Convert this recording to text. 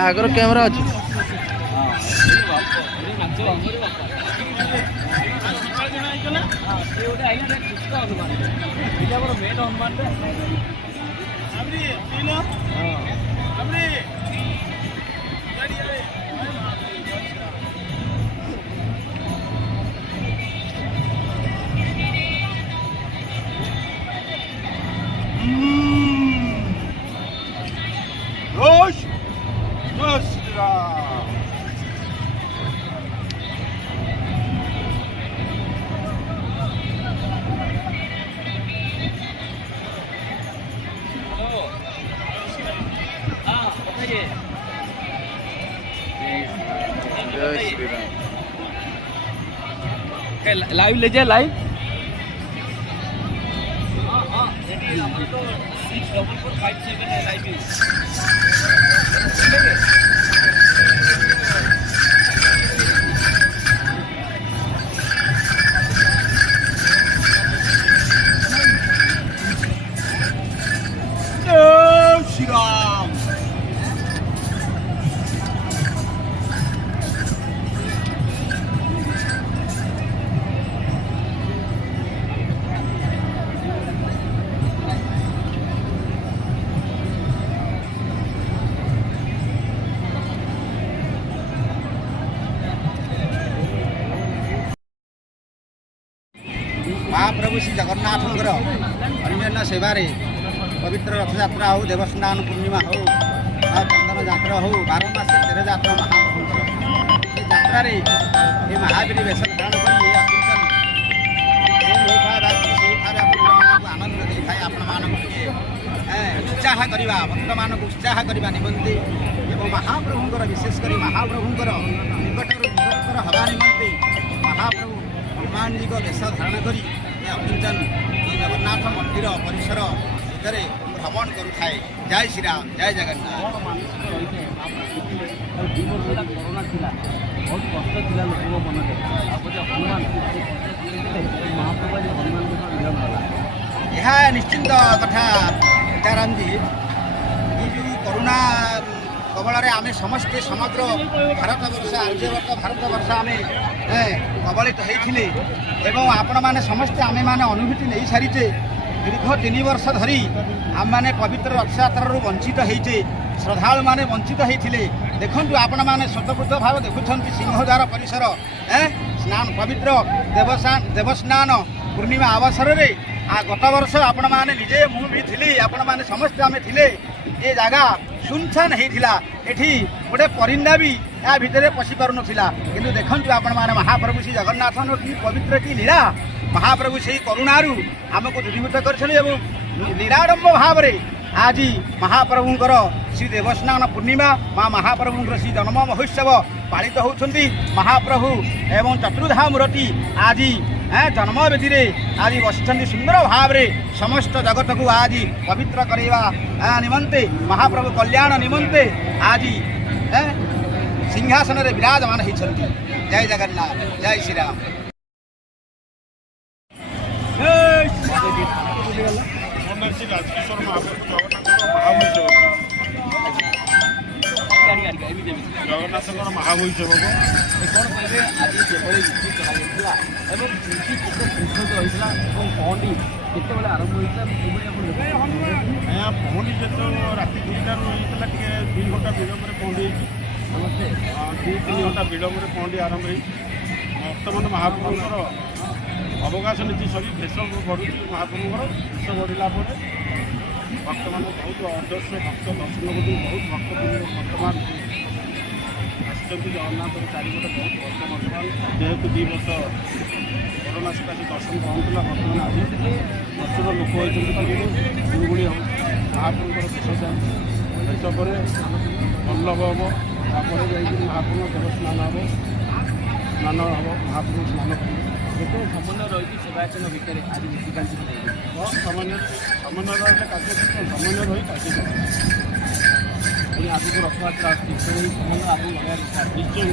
ଆଗର କ୍ୟାମେରା ଅଛି। लाइव ले जाए लाइव श्री राम। महाप्रभु श्री जगन्नाथ अन्य सेवारे पवित्र रथयात्रा हो, देवस्नान पूर्णिमा हो, चंदन यात्रा हो, 12 मास 13 यात्रा महाप्रभु यात्रा महावीर वेश धारण कर आनंद दे थाए आपण उत्साह करवा भक्त मान उत्साह करने निमंते एवं महाप्रभुंर विशेषकर महाप्रभुंर निकटर निरंतर हवा निमंते महाप्रभु हनुमान जी को वेश धारण कर अकिंचन जगन्नाथ मंदिर परिसर भितर भ्रमण करुए। जय श्री राम, जय जगन्नाथ। बहुत कष्ट था लोक मन हनुमान यह निश्चिंत कथा सीताराम जी ये जो कोरोना कबल आम समस्ते समग्र भारत वर्ष आर्यवर्त भारत वर्ष आम कबलित होते एवं आपण मैंने समस्ते आम मैंने अनुभूति नहीं सारीचे दीर्घ 3 वर्ष धरी आम मैंने पवित्र रथयात्रा वंचित होते श्रद्धालु मैंने वंचित होते। देखु आपण मैंने स्वतःपूत भाव देखुं सिंहद्वार परिसर स्नान पवित्र देवस्नान पूर्णिमा अवसर में गत वर्ष आपण मैंने निजे मु भी थी आपण मैंने समस्ते आम थे ये जगह सुनसान होता एठी गोटे परिंदा भी या भितर पशि पार नाला कि देखु आपण मैंने महाप्रभु श्री जगन्नाथ की पवित्र की लीला महाप्रभु से करुणारू आमको दूरीभूत कर निराडंब भाव आज महाप्रभुंर श्री देवस्नान पूर्णिमा माँ महाप्रभुंर श्री जन्म महोत्सव पालित होती महाप्रभु एवं चतुर्धा मूर्ति आज जन्म बेदी आज बसी सुंदर भाव समस्त जगत को आज पवित्र करवा निमंते महाप्रभु कल्याण निमंते आज सिंहासन में विराजमान होती। जय जगन्नाथ, जय श्री राम। जगन्नाथ महाभोत्सव आरंभ होता पहुँची जो राति 2टार होता 2 घंटा विलम्ब पहुँची 2-3 घंटा विलम्ब पहुँची आरंभ हो बर्तमान महाप्रभुर अवकाश नीति सरी भेष बढ़ुची महाप्रभुर भेष बढ़ला भक्त मान बहुत अजस्र भक्त दर्शन कर बहुत भक्त वर्तमान जगन्नाथ चारिपटे बहुत भक्त वर्तमान जेहेतु 2 वर्ष कोरोना सकाशे दर्शन पाऊला बर्तमान आज प्रचुर लोक होती गुड़गुड़ी हो महाप्रभुर भेष भेष पर वल्लभ हम तापर महाप्रभु देवस्नान हम स्नान हम महाप्रभु स्नान लोक समन्वय रही सेवायतन भितर आज नीतिकांति समन्वय रही कार्य समन्वय रही कार्य आगे रथयात्रा समन्वय आपको लगा निश्चय